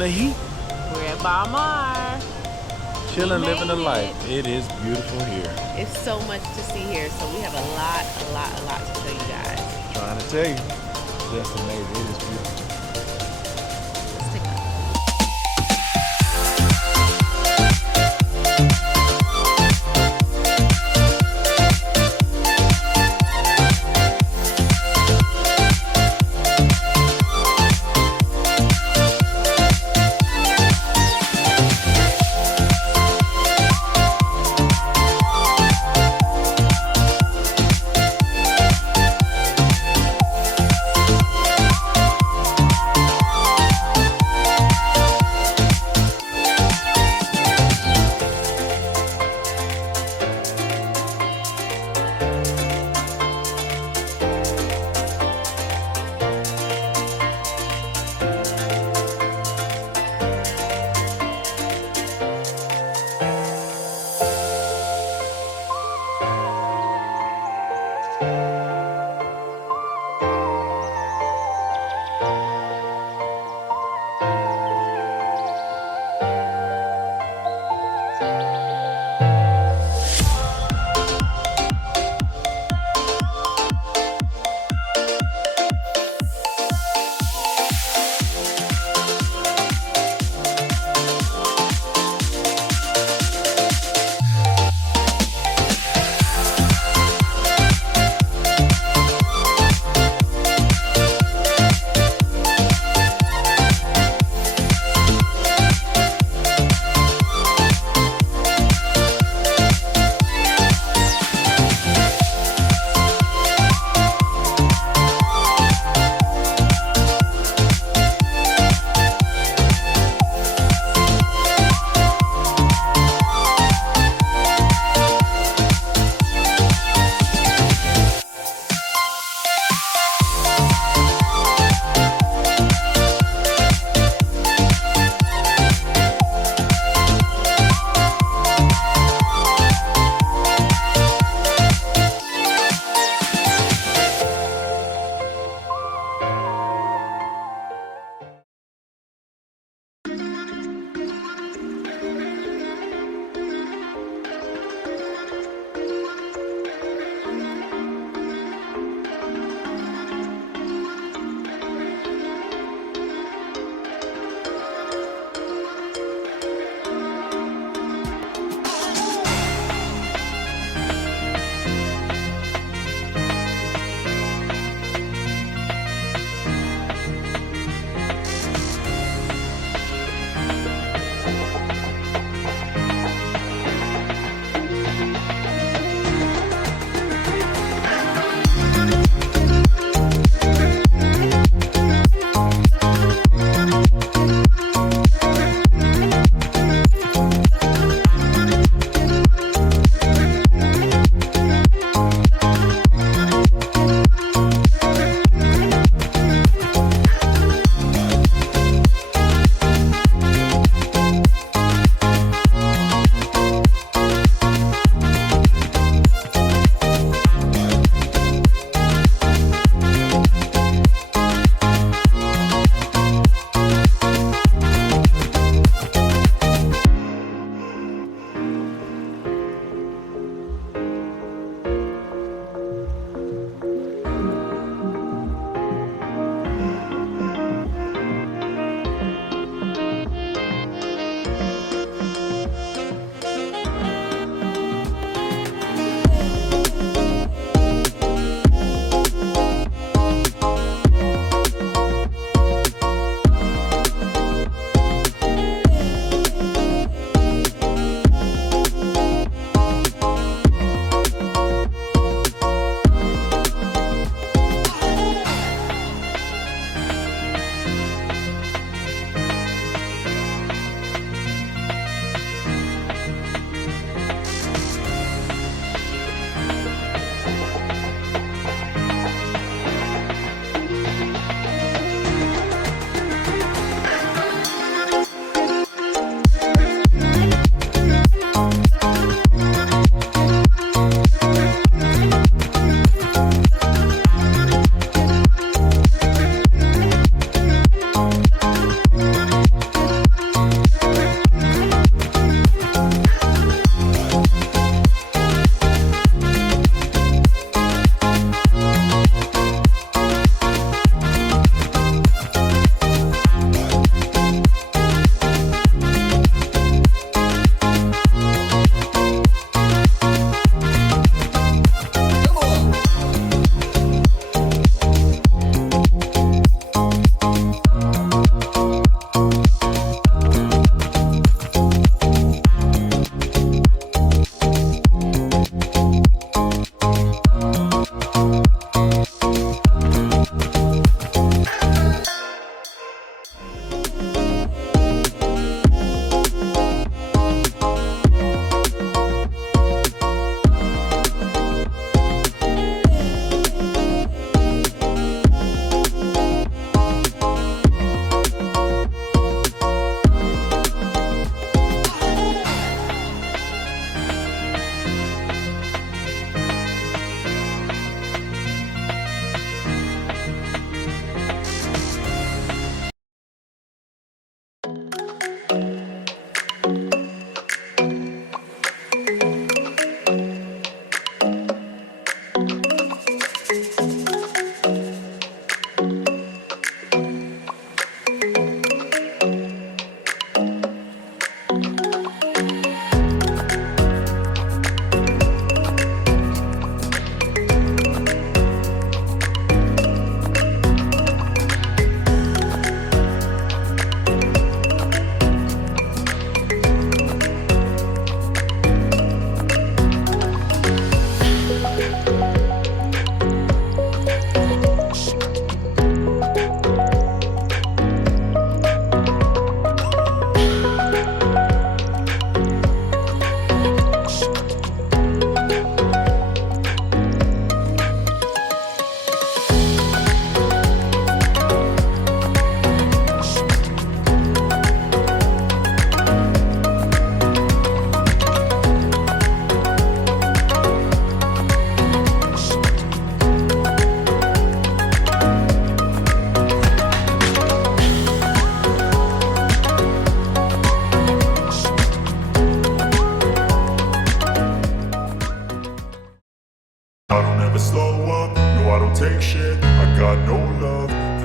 the heat. We're at Baha Mar. Chilling, We living the made life. it. It is beautiful here. It's so much to see here, so we have a lot to show you guys. Trying to tell you. Just amazing. It is beautiful. Let's take a look.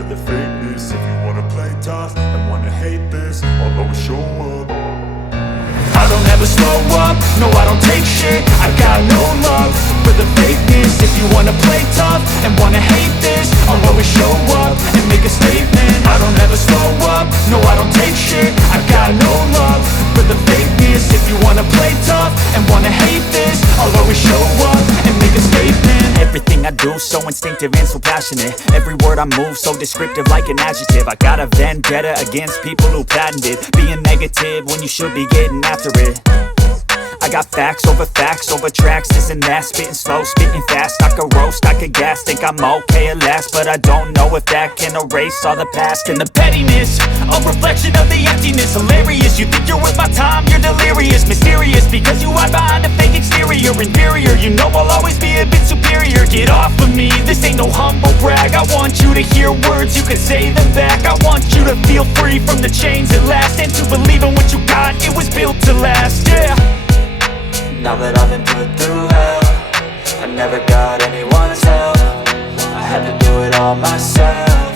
the fakeness. If you wanna play tough and wanna hate this, I'll always show up. I don't ever slow up, no I don't take shit. I got no love for the fakeness. If you wanna play tough and wanna hate this, I'll always show up and make a statement. I don't ever slow up, no I don't take shit. I got no love for the fakeness. If you wanna play tough and wanna hate this, I'll always show up and make a statement. Everything I do so instinctive and so passionate. Every word I move so descriptive like an adjective. I got a vendetta against people who patented being negative when you should be getting after it. I got facts over tracks, this and that. Spitting slow, spitting fast, I could roast, I could gas. Think I'm okay at last, but I don't know if that can erase all the past. And the pettiness, a reflection of the emptiness. Hilarious, you think you're worth my time, you're delirious. Mysterious, because you hide behind a fake exterior. Inferior, you know I'll always be a bit superior. Get off of me, this ain't no humble brag. I want you to hear words, you can say them back. I want you to feel free from the chains at last, and to believe in what you got, it was built to last, yeah. Now that I've been put through hell, I never got anyone's help. I had to do it all myself.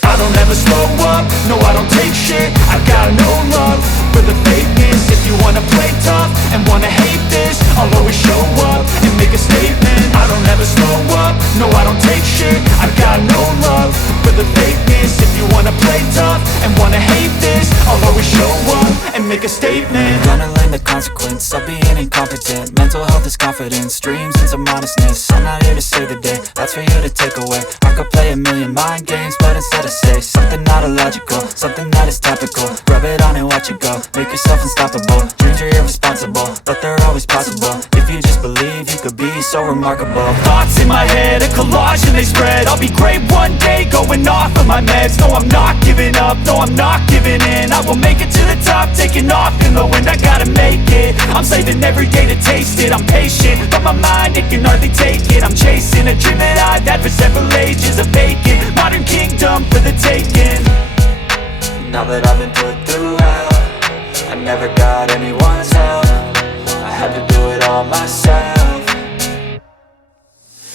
I don't ever slow up, no I don't take shit. I got no love for the fakeness. If you wanna play tough and wanna hate this, I'll always show up and make a statement. I don't ever slow up, no I don't take shit. I got no love for the fakeness. If you wanna play tough and wanna hate this, I'll always show up and make a statement. Gonna learn the consequence of being incompetent. Mental health is confidence, dreams and some honestness. I'm not here to save the day, that's for you to take away. I could play a million mind games, but instead I say something not illogical, something that is topical. Rub it on and watch it go, make yourself unstoppable. Dreams are irresponsible, but they're always possible. If you just believe, you could be so remarkable. Thoughts in my head, a collage and they spread. I'll be great one day, going off of my meds. No, I'm not giving up, no, I'm not giving in. I will make it to the top, taking off in the wind. I gotta make it, I'm saving every day to taste it. I'm patient, but my mind, it can hardly take it. I'm chasing a dream that I've had for several ages. A vacant, modern kingdom for the taking. Now that I've been put through hell, I never got anyone's help. I had to do it all myself.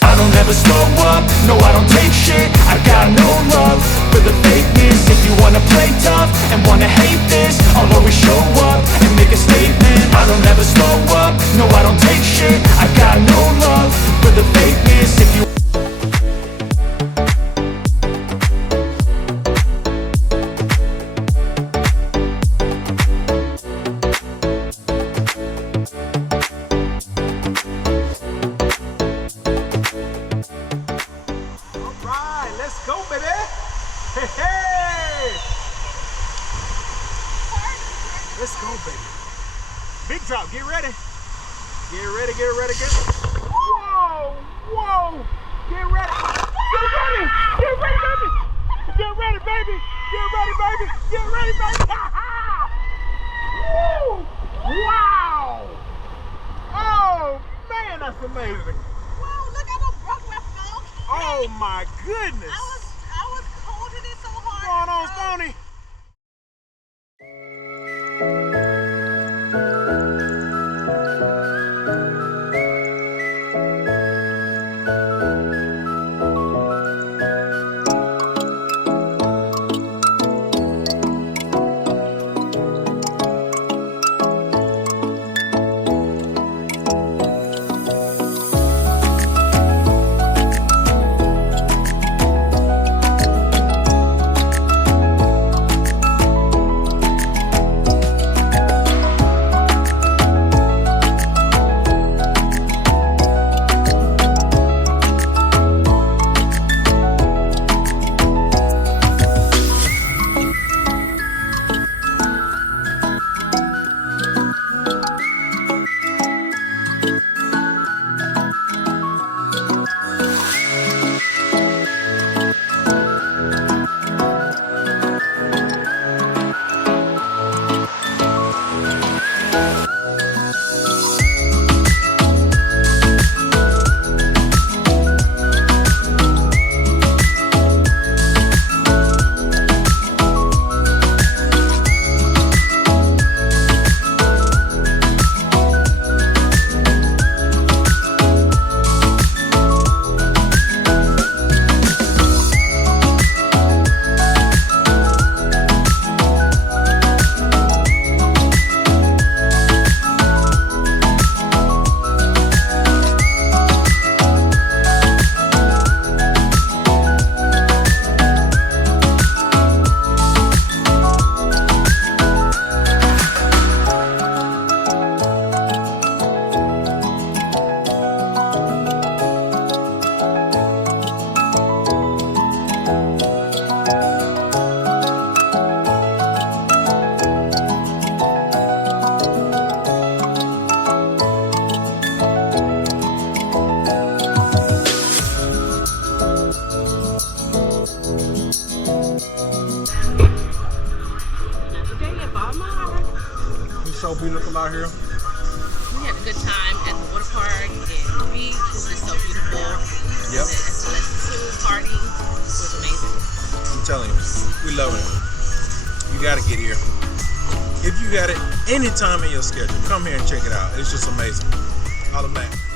I don't ever slow up, no I don't take shit. I got no love for the fakeness. If you wanna play tough and wanna hate this, I'll always show up and make a statement. I don't ever slow up, no I don't take shit. I got no love for the fakeness. If you Let's go, baby. Big drop. Get ready. Get ready, get ready, get ready. Whoa, whoa. Get ready. Get ready. Get ready, baby. Get ready, baby. Get ready, baby. Get ready, baby. Woo. Wow. Oh, man, that's amazing. Wow, look, I done broke my phone. Oh, my goodness. I was holding it so hard. What's going on, Stoney? so beautiful out here. We had a good time at the water park and the beach was just so beautiful. Yep. The SLS2 party was amazing. I'm telling you, we love it. You gotta get here. If you got it any time in your schedule, come here and check it out. It's just amazing. Holla back.